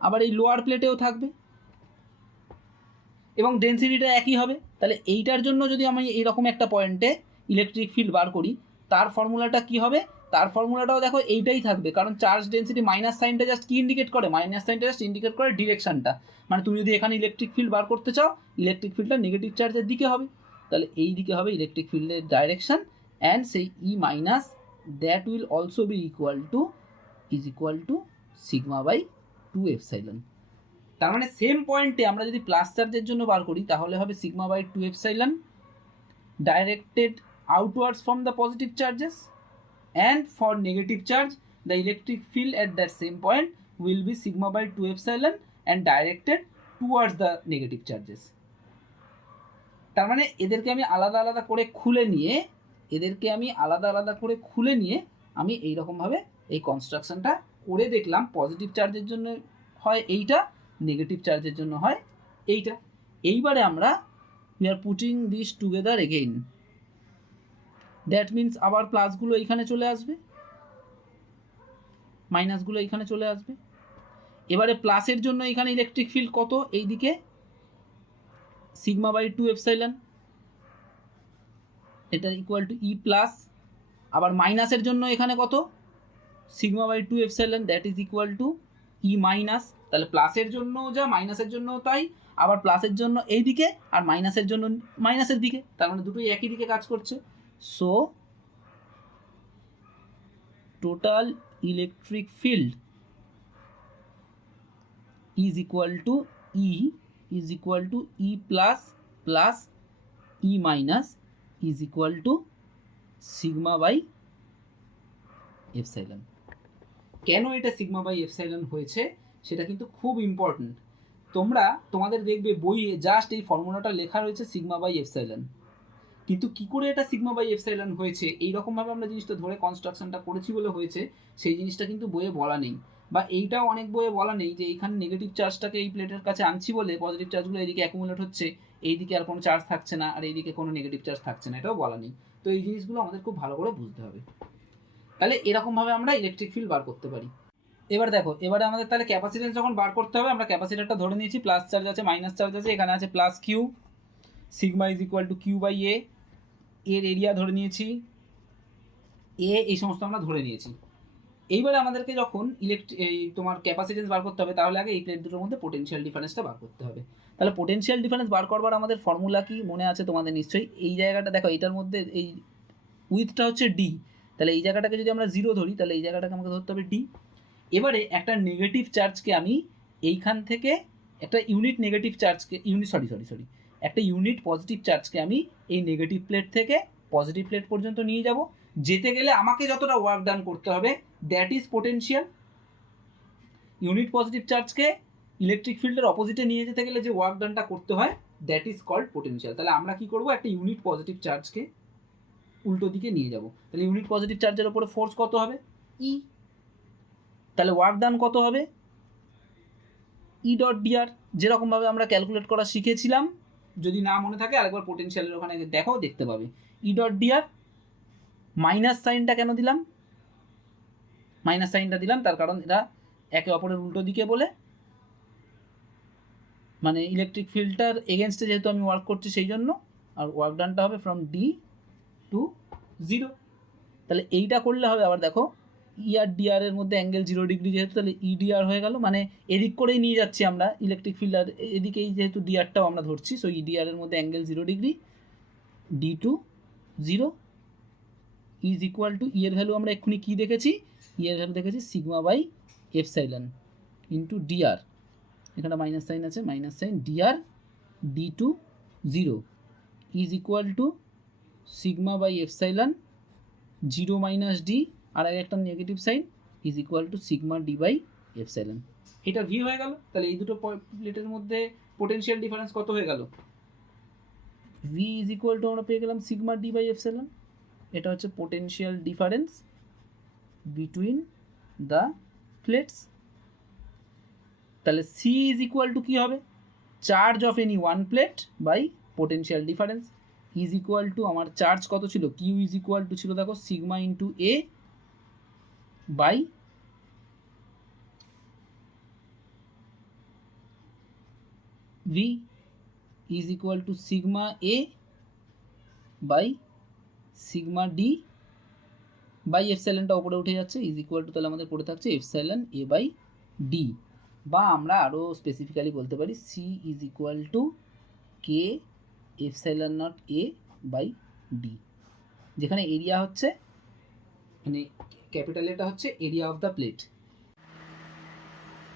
আবার এই লোয়ার প্লেটেও থাকবে, এবং ডেন্সিটিটা একই হবে। তাহলে এইটার জন্য যদি আমি এইরকম একটা পয়েন্টে ইলেকট্রিক ফিল্ড বার করি, তার ফর্মুলাটা কি হবে, তার ফর্মুলাটাও দেখো এইটাই থাকবে, কারণ চার্জ ডেন্সিটি মাইনাস সাইনটা জাস্ট কি ইন্ডিকেট করে, মাইনাস সাইনটা জাস্ট ইন্ডিকেট করে ডিরেকশনটা, মানে তুমি যদি এখানে ইলেকট্রিক ফিল্ড বার করতে চাও, ইলেকট্রিক ফিল্ডটা নেগেটিভ চার্জের দিকে হবে, তাহলে এই দিকে হবে ইলেকট্রিক ফিল্ডের ডাইরেকশন, অ্যান্ড সেই E minus that will also be equal to is equal to sigma by 2 epsilon. তার মানে সেম পয়েন্টে আমরা যদি প্লাস চার্জের জন্য বার করি তাহলে হবে sigma by 2 epsilon directed outwards from the positive charges, and for negative charge the electric field at that same point will be sigma by 2 epsilon and directed towards the negative charges. তার মানে এদেরকে আমি আলাদা আলাদা করে খুলে নিয়ে আমি এইরকমভাবে এই কনস্ট্রাকশনটা করে দেখলাম। পজিটিভ চার্জের জন্য হয় এইটা, নেগেটিভ চার্জের জন্য হয় এইটা। এইবারে আমরা we are putting this together again, that means আবার প্লাসগুলো এইখানে চলে আসবে, মাইনাসগুলো এইখানে চলে আসবে। এবারে প্লাসের জন্য এখানে ইলেকট্রিক ফিল্ড কত, এইদিকে সিগমা বাই 2 এপসাইলন, এটা ইকুয়াল টু ই প্লাস। আবার মাইনাসের জন্য এখানে কত, sigma by 2 epsilon, that is equal to E minus. তাহলে প্লাসের জন্য যা মাইনাসের জন্য তাই, আবার প্লাসের জন্য এই দিকে আর মাইনাসের জন্য মাইনাসের দিকে, তার মানে দুটোই একই দিকে কাজ করছে। So total electric field is equal to E plus plus E minus is equal to sigma by epsilon. কেন এটা সিগমা বাই এপসাইলন হয়েছে সেটা কিন্তু খুব ইম্পর্ট্যান্ট। তোমাদের দেখবে বইয়ে জাস্ট এই ফর্মুলাটা লেখা রয়েছে সিগমা বাই এপসাইলন, কিন্তু কি করে এটা সিগমা বাই এপসাইলন হয়েছে, এইরকমভাবে আমরা জিনিসটা ধরে কনস্ট্রাকশনটা করেছি বলে হয়েছে, সেই জিনিসটা কিন্তু বইয়ে বলা নেই। বা এইটাও অনেক বইয়ে বলা নেই যে এইখানে নেগেটিভ চার্জটাকে এই প্লেটের কাছে আনছি বলে পজিটিভ চার্জগুলো এইদিকে অ্যাকুমুলেট হচ্ছে, এইদিকে আর কোনো চার্জ থাকছে না, আর এইদিকে কোনো নেগেটিভ চার্জ থাকছে না, এটাও বলা নেই। তো এই জিনিসগুলো আমাদের খুব ভালো করে বুঝতে হবে। তাহলে এরকমভাবে আমরা ইলেকট্রিক ফিল্ড বার করতে পারি। এবার দেখো, এবারে আমাদের তাহলে ক্যাপাসিটেন্স যখন বার করতে হবে, আমরা ক্যাপাসিটারটা ধরে নিয়েছি, প্লাস চার্জ আছে মাইনাস চার্জ আছে, এখানে আছে plus Q, sigma is equal to Q by A, এর এরিয়া ধরে নিয়েছি এ, এই সমস্ত আমরা ধরে নিয়েছি। এইবারে আমাদেরকে যখন তোমার ক্যাপাসিটেন্স বার করতে হবে, তাহলে আগে এই প্লেট দুটোর মধ্যে পোটেনশিয়াল ডিফারেন্সটা বার করতে হবে। তাহলে পোটেনশিয়াল ডিফারেন্স বার করবার আমাদের ফর্মুলা কি মনে আছে তোমাদের নিশ্চয়ই? এই জায়গাটা দেখো, এইটার মধ্যে এই উইথটা হচ্ছে ডি, তাহলে এই জায়গাটাকে যদি আমরা 0 ধরি তাহলে এই জায়গাটাকে আমাকে ধরতে হবে ডি। এবারে একটা নেগেটিভ চার্জকে আমি এইখান থেকে একটা ইউনিট নেগেটিভ চার্জকে একটা ইউনিট পজিটিভ চার্জকে আমি এই নেগেটিভ প্লেট থেকে পজিটিভ প্লেট পর্যন্ত নিয়ে যাব। যেতে গেলে আমাকে যতটা ওয়ার্ক ডান করতে হবে that is potential. Unit positive চার্জকে ইলেকট্রিক ফিল্ডের অপোজিটে নিয়ে যেতে গেলে যে ওয়ার্ক ডানটা করতে হয় দ্যাট ইজ কল্ড পোটেনশিয়াল। তাহলে আমরা কি করব, একটা ইউনিট পজিটিভ চার্জকে উল্টো দিকে নিয়ে যাব। তাহলে ইউনিট পজিটিভ চার্জের উপরে ফোর্স কত হবে, ই। তাহলে ওয়ার্ক ডান কত হবে, ই ডট ডিআর, যেরকমভাবে আমরা ক্যালকুলেট করা শিখেছিলাম। যদি না মনে থাকে আরেকবার পোটেনশিয়ালের ওখানে দেখো, দেখতে পাবে। ই ডট ডিআর, মাইনাস সাইনটা কেন দিলাম, মাইনাস সাইনটা দিলাম তার কারণ এরা একে অপরের উল্টো দিকে বলে, মানে ইলেকট্রিক ফিল্ডটার এগেনস্টে যেহেতু আমি ওয়ার্ক করছি সেই জন্য। আর ওয়ার্ক ডানটা হবে ফ্রম ডি টু 0। তাহলে এইটা করলে হবে, আবার দেখো ই আর ডিআর এর মধ্যে অ্যাঙ্গেল 0 ডিগ্রি যেহেতু, তাহলে ই ডিআর হয়ে গেল, মানে এদিক করেই নিয়ে যাচ্ছি আমরা ইলেকট্রিক ফিল্ড, আর এদিকেই যেহেতু ডিআরটাও আমরা ধরছি, সো ই ডিআর এর মধ্যে angle 0 degree, D to 0 is equal to, E এর ভ্যালু আমরা এক্ষুনি কী দেখেছি, ই এর ভ্যালু দেখেছি sigma by epsilon into D R, এখানে মাইনাস সাইন আছে, minus sign D R D to 0 is equal to sigma by epsilon 0 minus D, আর একটা negative sign, is equal to sigma D by epsilon. এটা ভি হয়ে গেল। তাহলে এই দুটো প্লেটের মধ্যে পোটেনশিয়াল ডিফারেন্স কত হয়ে গেল, ভি ইজ ইকুয়াল টু আমরা পেয়ে গেলাম সিগমা ডি বাই এপসাইলন। এটা হচ্ছে potential difference between the plates. তাহলে সি ইজ ইকুয়াল টু কী হবে, charge of any one plate by potential difference, is equal two আমার চার্জ কত ছিল, কিউ ইজ ইকুয়াল টু ছিল দেখো sigma into A by V is equal to sigma A by sigma D by এপসাইলনটা ওপরে উঠে যাচ্ছে, ইজ ইকুয়াল টু, তাহলে আমাদের পড়ে থাকছে এপসাইলন এ বাই ডি, বা আমরা আরও স্পেসিফিক্যালি বলতে পারি C is equal to K epsilon not A by D, যেখানে এরিয়া হচ্ছে, মানে ক্যাপিটাল এটা হচ্ছে এরিয়া অফ দ্য প্লেট,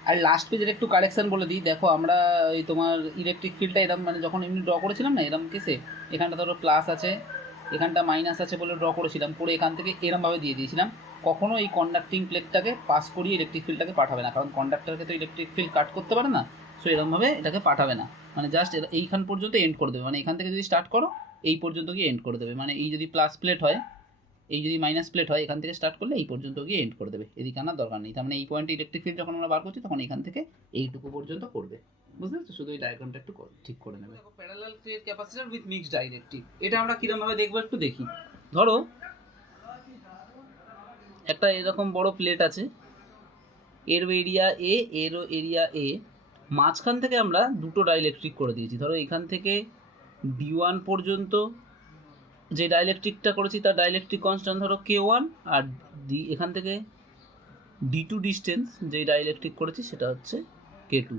আর লাস্ট পেজের একটু কারেকশান বলে দিই, দেখো আমরা এই তোমার ইলেকট্রিক ফিল্ডটা এরকম মানে যখন এমনি ড্র করেছিলাম না এরকম কেসে, এখানটা ধরো প্লাস আছে এখানটা মাইনাস আছে বলে ড্র করেছিলাম, করে এখান থেকে এরমভাবে দিয়ে দিয়েছিলাম। কখনো এই কন্ডাক্টিং প্লেটটাকে পাস করিয়ে ইলেকট্রিক ফিল্ডটাকে পাঠাবে না, কারণ কন্ডাক্টরকে তো ইলেকট্রিক ফিল্ড কাট করতে পারে না, সো এরমভাবে এটাকে পাঠাবে না, মানে জাস্ট এইখান পর্যন্ত এন্ড করে দেবে, মানে এখান থেকে যদি স্টার্ট করো এই পর্যন্ত গিয়ে এন্ড করে দেবে, মানে এই যদি প্লাস প্লেট হয় এই যদি মাইনাস প্লেট হয় এখান থেকে স্টার্ট করলে এই পর্যন্ত গিয়ে এন্ড করে দেবে, এদিকে আনার দরকার নেই। তার মানে এই পয়েন্টে ইলেকট্রিক ফিল্ড যখন আমরা বার করছি তখন এখান থেকে এইটুকু পর্যন্ত করবে, বুঝতে পারছো? শুধু এই ডায়াগ্রামটা একটু ঠিক করে নেবে। Parallel plate capacitor with mixed dielectric, এটা আমরা কিরমভাবে দেখবো একটু দেখি। ধরো একটা এরকম বড় প্লেট আছে, এর এরিয়া এ, এরও এরিয়া এ, মাঝখান থেকে আমরা দুটো ডাইলেকট্রিক করে দিয়েছি। ধরো এখান থেকে D1 পর্যন্ত যে ডাইলেকট্রিকটা করেছি তার ডাইলেকট্রিক কনস্ট্যান্ট ধরো K1, আর এখান থেকে D2 ডিস্টেন্স যে ডাইলেকট্রিক করেছি সেটা হচ্ছে K2,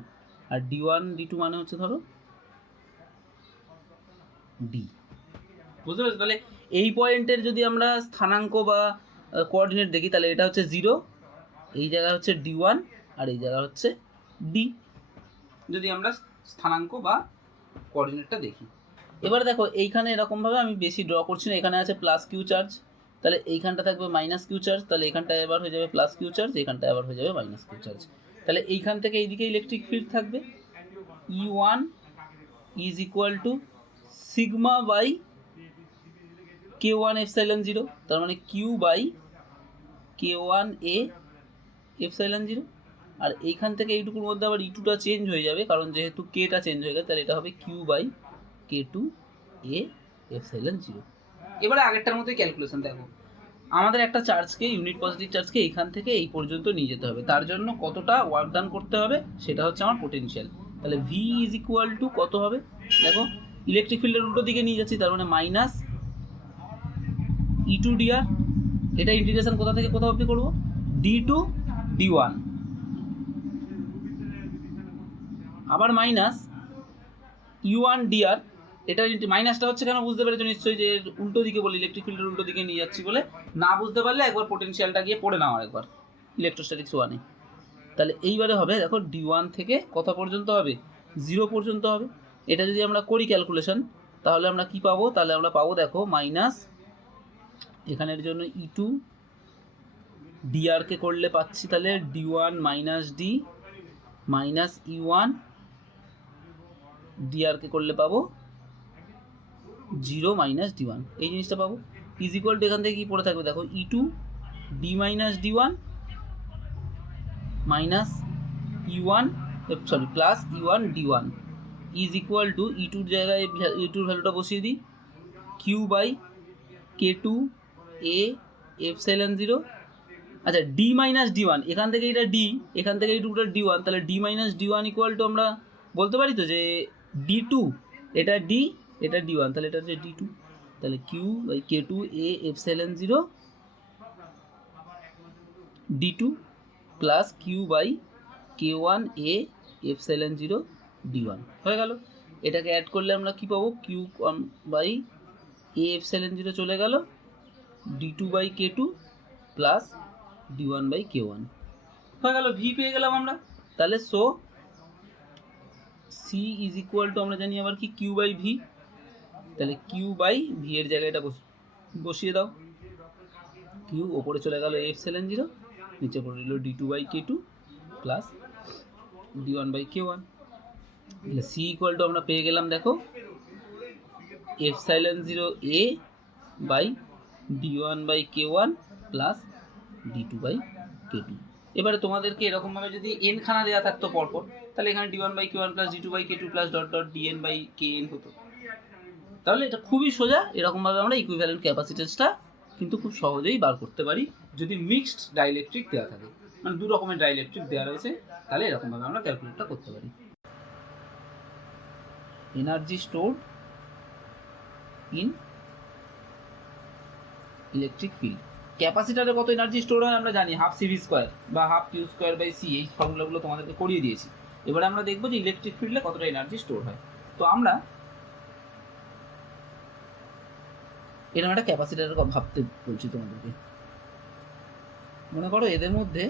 আর D1 D2 মানে হচ্ছে ধরো D, বুঝতে পারছো? তাহলে এই পয়েন্টের যদি আমরা স্থানাঙ্ক বা কোঅর্ডিনেট দেখি তাহলে এটা হচ্ছে 0, এই জায়গা হচ্ছে D1 আর এই জায়গা হচ্ছে D, যদি আমরা স্থানাঙ্ক বা কোঅর্ডিনেটটা দেখি। এবার দেখো এইখানে এরকমভাবে আমি বেশি ড্র করছি না, এখানে আছে প্লাস কিউ চার্জ, তাহলে এইখানটা থাকবে মাইনাস কিউ চার্জ, তাহলে এখানটা এবার হয়ে যাবে প্লাস কিউ চার্জ, এখানটা আবার হয়ে যাবে মাইনাস কিউ চার্জ, তাহলে এইখান থেকে এইদিকে ইলেকট্রিক ফিল্ড থাকবে E1 is equal to sigma by K1 epsilon 0, তার মানে Q by K1 A epsilon 0, আর এইখান থেকে এইটুকুর মধ্যে আবার E2টা চেঞ্জ হয়ে যাবে, কারণ যেহেতু Kটা চেঞ্জ হয়ে গেছে তাহলে এটা হবে Q by K2 A epsilon 0। এবারে আগেরটার মতোই ক্যালকুলেশন দেখো, আমাদের একটা চার্জকে ইউনিট পজিটিভ চার্জকে এইখান থেকে এই পর্যন্ত নিয়ে যেতে হবে, তার জন্য কতটা ওয়ার্ক ডান করতে হবে সেটা হচ্ছে আমার পোটেনশিয়াল। তাহলে V ইজ ইকুয়াল টু কত হবে, দেখো ইলেকট্রিক ফিল্ডের উল্টো দিকে নিয়ে যাচ্ছি, তার মানে মাইনাস E2 dr, এটা ইন্টিগ্রেশন কোথা থেকে কোথা অবধি করবো, D2 D1, আবার মাইনাস U1 dr, এটা মাইনাসটা হচ্ছে কেন বুঝতে পেরেছো নিশ্চয়ই, যে উল্টো দিকে বলে ইলেকট্রিক ফিল্ডের উল্টো দিকে নিয়ে যাচ্ছি বলে, না বুঝতে পারলে একবার পোটেনশিয়ালটা গিয়ে পড়ে নাও একবার ইলেকট্রোস্ট্যাটিক্স 1-এ। তাহলে এইবারে হবে দেখো D1 থেকে কত পর্যন্ত হবে, 0 পর্যন্ত হবে। এটা যদি আমরা করি ক্যালকুলেশন তাহলে আমরা কি পাবো, তাহলে আমরা পাবো দেখো মাইনাস এখানের জন্য E2 dr কে করলে পাচ্ছি তাহলে D1 minus D minus E1 dr কে করলে পাবো 0 মাইনাস D1, এই জিনিসটা পাবো, ইজ ইকুয়াল টু এখান থেকে কি পড়ে থাকবে দেখো E2 D minus D1 minus E1 sorry plus E1 D1 is equal to E2-র জায়গায় E2-র ভ্যালুটা বসিয়ে দিই Q by K2 A epsilon 0, আচ্ছা D মাইনাস D1, এখান থেকে এটা D, এখান থেকে এইটুকুটা D1, তাহলে D minus D1 equal to আমরা বলতে পারি তো যে D2, এটা D এটা D1, তাহলে এটা হচ্ছে D2, তাহলে Q by K2 A epsilon 0 D2 plus Q by K1 A epsilon 0 D1 হয়ে গেল। এটাকে অ্যাড করলে আমরা কি পাবো, Q বাই এ এপসাইলন 0 চলে গেল, D2 by K2 plus D1 by K1 হয়ে গেল, ভি পেয়ে গেলাম আমরা। তাহলে so C is equal to আমরা জানি আবার কি কিউ বাই ভি, তাহলে কিউ বাই ভি এর জায়গায় এটা বসিয়ে দাও, কিউ ওপরে চলে গেল এপসাইলন 0, নিচে পড়ে রইল D2 by K2 plus D1 by K1, তাহলে সি ইকুয়াল টু আমরা পেয়ে গেলাম দেখো epsilon 0 A by D1 by K1 plus D2 by K2। এবারে তোমাদেরকে এরকমভাবে যদি এন খানা দেওয়া থাকতো পরপর, তাহলে এখানে D1 by K1 plus D2 by K2 plus dot dot DN by KN হতো। তাহলে এটা খুবই সোজা, এরকমভাবে আমরা ইকুইভ্যালেন্ট ক্যাপাসিটেন্সটা কিন্তু খুব সহজেই বার করতে পারি যদি মিক্সড ডাইলেকট্রিক দেওয়া থাকে, মানে দু রকমের ডাইলেকট্রিক দেওয়া রয়েছে, তাহলে এরকমভাবে আমরা ক্যালকুলেটটা করতে পারি। Energy stored in electric field, ক্যাপাসিটারে কত এনার্জি স্টোর হয় আমরা জানি, হাফ সিভি স্কোয়ার বা half Q square by C, এই ফর্মুলাগুলো তোমাদেরকে করিয়ে দিয়েছি। এবারে আমরা দেখবো যে ইলেকট্রিক ফিল্ডে কতটা এনার্জি স্টোর হয়। তো আমরা এরকম একটা ক্যাপাসিটারের ভাবতে বলছি তোমাদেরকে। মনে করো এদের মধ্যে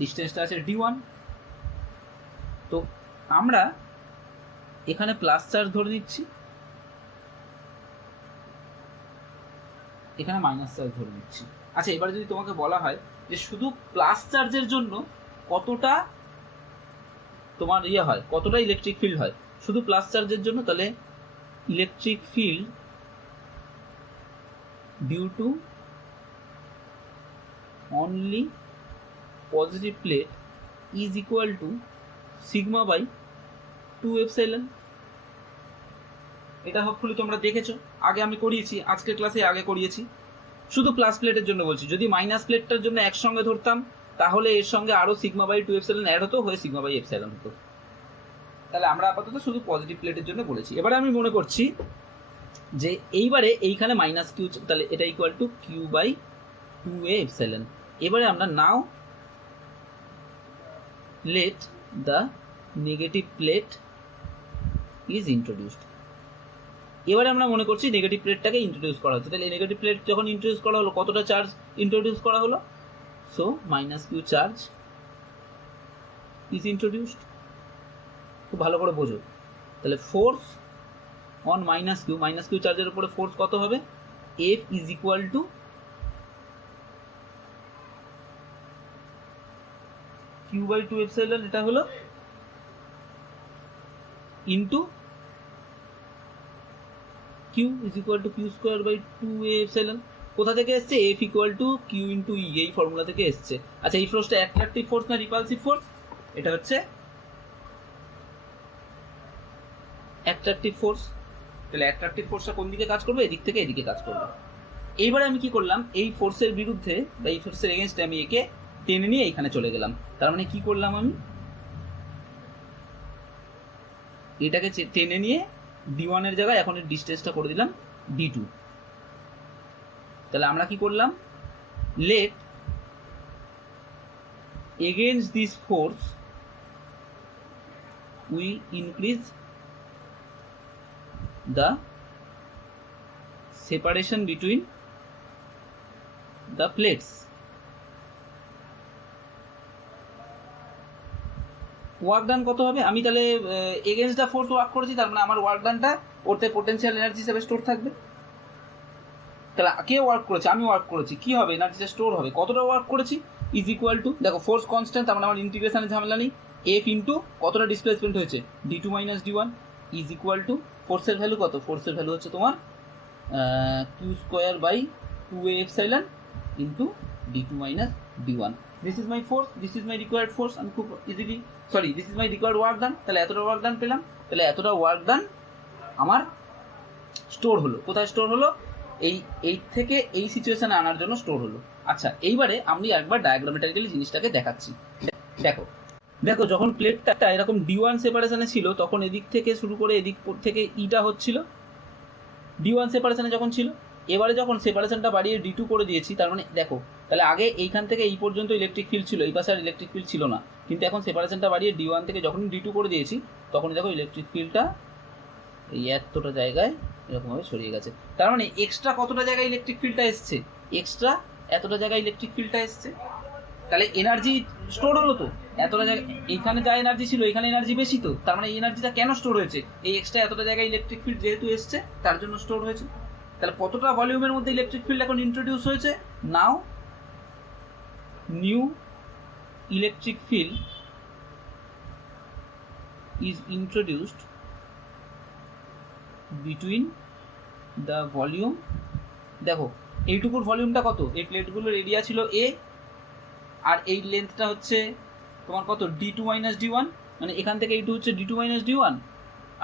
ডিস্টেন্সটা আছে D1, তো আমরা এখানে প্লাস চার্জ ধরে নিচ্ছি, এখানে মাইনাস চার্জ ধরে নিচ্ছি। আচ্ছা, এবারে যদি তোমাকে বলা হয় যে শুধু প্লাস চার্জের জন্য কতটা তোমার হয়, কতটা ইলেকট্রিক ফিল্ড হয় শুধু প্লাস চার্জের জন্য, তাহলে electric field due to only positive plate is equal to sigma by 2 epsilon. এটা হোপফুলি তোমরা দেখেছো, আগে আমি করিয়েছি, আজকের ক্লাসে আগে করিয়েছি। শুধু প্লাস প্লেটের জন্য বলছি, যদি মাইনাস প্লেটটার জন্য একসঙ্গে ধরতাম তাহলে এর সঙ্গে আরও সিগমা বাই 2 এপসাইলন অ্যাড হতো, হয়ে সিগমা বাই এপসাইলন হতো। তাহলে আমরা আপাতত শুধু পজিটিভ প্লেটের জন্য বলেছি। এবারে আমি মনে করছি যে এইবারে এইখানে মাইনাস কিউ, তাহলে এটা equal to Q by 2a epsilon. এবারে আমরা now let the negative plate is introduced. এবারে আমরা মনে করছি নেগেটিভ প্লেটটাকে ইন্ট্রোডিউস করা হচ্ছে। তাহলে এই নেগেটিভ প্লেট যখন ইন্ট্রোডিউস করা হলো, কতটা চার্জ ইন্ট্রোডিউস করা হলো? So minus Q charge is introduced. খুব ভালো করে বোঝো। তাহলে ফোর্স অন মাইনাস কিউ চার্জের উপরে ফোর্স কত হবে? F is equal to Q by 2 epsilon, এটা হলো into Q is equal to Q square by 2a epsilon. কোথা থেকে এসছে? F equal to Q into E, এই ফর্মুলা থেকে এসছে। আচ্ছা, এই ফোর্সটা অ্যাট্রাকটিভ ফোর্স না রিপালসিভ ফোর্স? এটা হচ্ছে অ্যাট্রাকটিভ ফোর্স। তাহলে অ্যাট্রাকটিভ ফোর্সটা কোন দিকে কাজ করবে? এদিক থেকে এদিকে কাজ করবে। এইবারে আমি কি করলাম, এই ফোর্সের বিরুদ্ধে বা এই ফোর্সের এগেনস্টে আমি একে টেনে নিয়ে এইখানে চলে গেলাম। তার মানে কি করলাম, আমি এটাকে টেনে নিয়ে d1 এর জায়গায় এখন এর ডিস্টেন্সটা করে দিলাম d2। তাহলে আমরা কি করলাম, let against this force we increase the separation between the plates. Work done কত হবে? আমি তাহলে এগেইনস্ট দ্য ফোর্স ওয়ার্ক করেছি, তার মানে আমার ওয়ার্ক ডানটা ওতে পোটেনশিয়াল এনার্জি হিসেবে স্টোর থাকবে। তাহলে কে ওয়ার্ক করেছে? আমি ওয়ার্ক করেছি। কি হবে? এনার্জিটা স্টোর হবে। কতটা ওয়ার্ক করেছি? ইজ ইকুয়াল টু, দেখো ফোর্স কনস্ট্যান্ট, তার মানে আমার ইন্টিগ্রেশনের ঝামেলা নেই। এফ ইন্টু কতটা ডিসপ্লেসমেন্ট হয়েছে, d2 minus d1 is equal to ফোর্সের ভ্যালু কত? ফোর্সের ভ্যালু হচ্ছে তোমার Q square by 2a epsilon into d2 minus d1। This is my force, this is my required force. আমি খুব easily, this is my required work done. তাহলে এতটা ওয়ার্ক ডান পেলাম। তাহলে এতটা ওয়ার্ক ডান আমার স্টোর হলো। কোথায় স্টোর হলো? এই থেকে এই সিচুয়েশনে আনার জন্য স্টোর হলো। আচ্ছা, এইবারে আমি একবার ডায়াগ্রামেটিক্যালি জিনিসটাকে দেখাচ্ছি। দেখো দেখো যখন প্লেটটা এরকম d1 সেপারেশনে ছিল, তখন এদিক থেকে শুরু করে এদিক থেকে ইটা হচ্ছিল d1 সেপারেশনে যখন ছিল। এবারে যখন সেপারেশনটা বাড়িয়ে d2 করে দিয়েছি, তার মানে দেখো, তাহলে আগে এইখান থেকে এই পর্যন্ত ইলেকট্রিক ফিল্ড ছিল, এই পাশে আর ইলেকট্রিক ফিল্ড ছিল না। কিন্তু এখন সেপারেশনটা বাড়িয়ে d1 থেকে যখন d2 করে দিয়েছি, তখন দেখো ইলেকট্রিক ফিল্ডটা এই এতটা জায়গায় এরকমভাবে ছড়িয়ে গেছে। তার মানে এক্সট্রা কতটা জায়গায় ইলেকট্রিক ফিল্ডটা এসছে? এক্সট্রা এতটা জায়গায় ইলেকট্রিক ফিল্ডটা এসছে। তাহলে এনার্জি স্টোর হলো তো এতটা জায়গায়। এইখানে যা এনার্জি ছিল, এখানে এনার্জি বেশি তো, তার মানে এই এনার্জিটা কেন স্টোর হয়েছে? এই এক্সট্রা এতটা জায়গায় ইলেকট্রিক ফিল্ড যেহেতু এসছে, তার জন্য স্টোর হয়েছে। তাহলে কতটা ভলিউমের মধ্যে ইলেকট্রিক ফিল্ড এখন ইন্ট্রোডিউস হয়েছে? Now new electric field is introduced between the volume. দেখো এইটুকুর ভলিউমটা কত? এই প্লেটগুলোর এরিয়া ছিল a, আর এই লেন্থটা হচ্ছে তোমার কত? d2 minus d1। মানে এখান থেকে এইটু হচ্ছে d2 মাইনাস d1,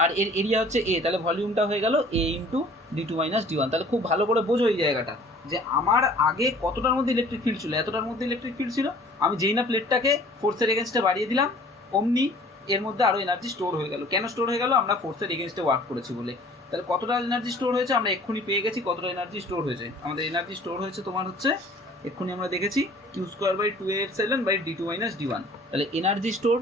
আর এর এরিয়া হচ্ছে a। তাহলে ভলিউমটা হয়ে গেল a into d2 minus d1। তাহলে খুব ভালো করে বোঝো এই জায়গাটা, যে আমার আগে কতটার মধ্যে ইলেকট্রিক ফিল্ড ছিল, এতটার মধ্যে ইলেকট্রিক ফিল্ড ছিল। আমি যেই না প্লেটটাকে ফোর্সের এগেনস্টে বাড়িয়ে দিলাম, অমনি এর মধ্যে আরও এনার্জি স্টোর হয়ে গেল। কেন স্টোর হয়ে গেল? আমরা ফোর্সের এগেনস্টে ওয়ার্ক করেছি বলে। তাহলে কতটা এনার্জি স্টোর হয়েছে আমরা এক্ষুনি পেয়ে গেছি। কতটা এনার্জি স্টোর হয়েছে? আমাদের এনার্জি স্টোর হয়েছে তোমার হচ্ছে, এক্ষুনি আমরা দেখেছি, Q square by 2a epsilon by d2 minus d1। তাহলে energy store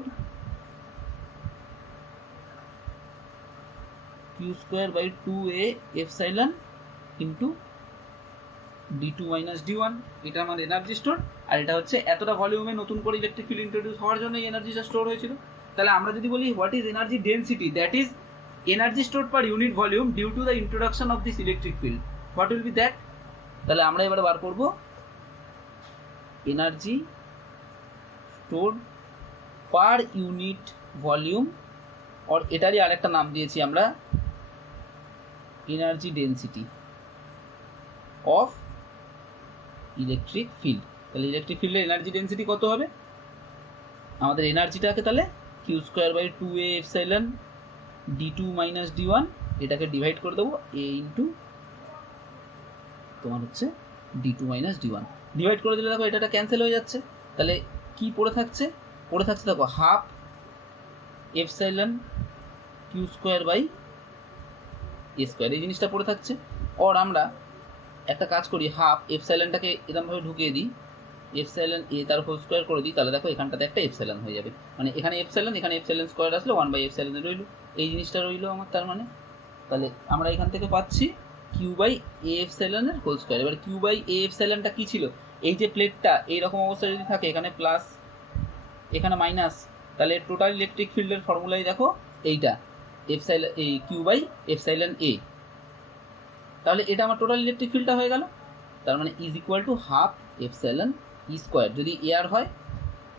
Q square by 2a epsilon into d2 minus d1, এটা আমার এনার্জি স্টোর। আর এটা হচ্ছে এতটা ভলিউমে নতুন করে ইলেকট্রিক ফিল্ড ইন্ট্রোডিউস হওয়ার জন্য এই এনার্জিটা স্টোর হয়েছিল। তাহলে আমরা যদি বলি what is energy density, that is energy stored per unit volume due to the introduction of this electric field, what will be that? তাহলে আমরা এবারে বার করব energy stored per unit volume, আর এটারই আরেকটা নাম দিয়েছি আমরা energy density of electric field. তাহলে ইলেকট্রিক ফিল্ডের এনার্জি ডেন্সিটি কত হবে? আমাদের এনার্জিটাকে তাহলে Q square by 2a epsilon d2 minus d1, এটাকে ডিভাইড করে দেবো a ইন্টু তোমার হচ্ছে d2 মাইনাস d1, ডিভাইড করে দিলে দেখো এটা ক্যান্সেল হয়ে যাচ্ছে। তাহলে কি পড়ে থাকছে? পড়ে থাকছে দেখো half epsilon Q square by A square, এই জিনিসটা পড়ে থাকছে। আর আমরা একটা কাজ করি, হাফ এপসাইলনটাকে এরকমভাবে ঢুকিয়ে দিই, এপসাইলন এ তার হোল স্কোয়ার করে দিই, তাহলে দেখো এখানটাতে একটা এপসাইলন হয়ে যাবে, মানে এখানে এপসাইলন, এখানে এপসাইলন স্কোয়ার আসলে 1/এপসাইলন রইল, এই জিনিসটা রইল আমার। তার মানে তাহলে আমরা এখান থেকে পাচ্ছি কিউ বাই এ এপসাইলনের হোল স্কোয়ার। এবার কিউ বাই এ এপসাইলনটা কী ছিল? এই যে প্লেটটা এইরকম অবস্থায় যদি থাকে, এখানে প্লাস এখানে মাইনাস, তাহলে টোটাল ইলেকট্রিক ফিল্ডের ফর্মুলাই দেখো এইটা এপসাইলন এই কিউ বাই এপসাইলন এ। তাহলে এটা আমার টোটাল ইলেকট্রিক ফিল্ডটা হয়ে গেল। তার মানে is equal to half epsilon E square, যদি এ আর হয়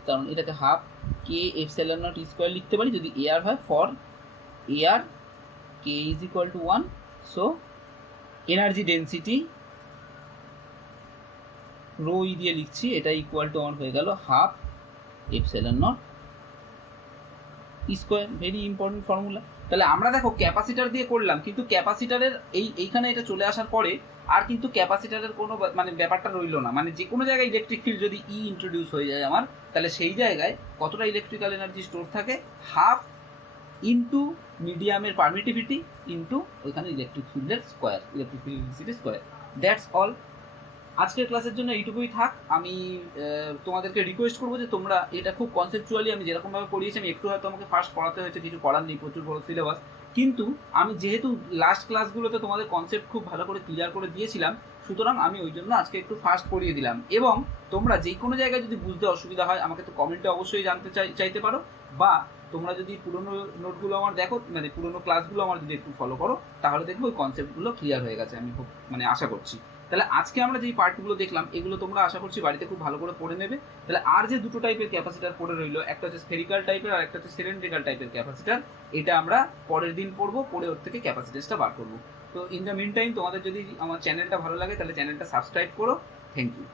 তার মানে এটাকে half K epsilon naught E square লিখতে পারি যদি এ আর হয়, for air K is equal to 1। So energy density rho E দিয়ে লিখছি, এটা ইকুয়াল টু আমার হয়ে গেল half epsilon naught E square. Very important formula. তাহলে আমরা দেখো ক্যাপাসিটার দিয়ে করলাম, কিন্তু ক্যাপাসিটারের এইখানে এটা চলে আসার পরে আর কিন্তু ক্যাপাসিটারের কোনো মানে ব্যাপারটা রইলো না, মানে যে কোনো জায়গায় ইলেকট্রিক ফিল্ড যদি ই ইন্ট্রোডিউস হয়ে যায় আমার, তাহলে সেই জায়গায় কতটা ইলেকট্রিক্যাল এনার্জি স্টোর থাকে? হাফ ইন্টু মিডিয়ামের পারমিটিভিটি ইন্টু ওইখানে ইলেকট্রিক ফিল্ডের square, electric field electricity square. That's all. আজকের ক্লাসের জন্য এইটুকুই থাক। আমি তোমাদেরকে রিকোয়েস্ট করবো যে তোমরা এটা খুব কনসেপচুয়ালি আমি যেরকমভাবে পড়িয়েছি, আমি একটু হয়তো আমাকে ফার্স্ট পড়াতে হয়েছে, কিছু করার নেই, প্রচুর বড় সিলেবাস, কিন্তু আমি যেহেতু লাস্ট ক্লাসগুলোতে তোমাদের কনসেপ্ট খুব ভালো করে ক্লিয়ার করে দিয়েছিলাম, সুতরাং আমি ওই জন্য আজকে একটু ফার্স্ট পড়িয়ে দিলাম। এবং তোমরা যে কোনো জায়গায় যদি বুঝতে অসুবিধা হয় আমাকে তো কমেন্টে অবশ্যই জানতে চাইতে পারো, বা তোমরা যদি পুরোনো নোটগুলো আমার দেখো, মানে পুরোনো ক্লাসগুলো আমার যদি একটু ফলো করো, তাহলে দেখবো ওই কনসেপ্টগুলো ক্লিয়ার হয়ে গেছে, আমি খুব মানে আশা করছি। তাহলে আজকে আমরা যেই পার্টগুলো দেখলাম এগুলো তোমরা আশা করছি বাড়িতে খুব ভালো করে পড়ে নেবে। তাহলে আর যে দুটো টাইপের ক্যাপাসিটার পড়ে রইলো, একটা হচ্ছে স্ফেরিক্যাল টাইপের আর একটা হচ্ছে সিলিন্ড্রিক্যাল টাইপের ক্যাপাসিটার, এটা আমরা পরের দিন পড়বো, পড়ে ওর থেকে ক্যাপাসিটেন্সটা বার করবো। তো ইন দ্য মিন টাইম তোমাদের যদি আমার চ্যানেলটা ভালো লাগে তাহলে চ্যানেলটা সাবস্ক্রাইব করো। Thank you.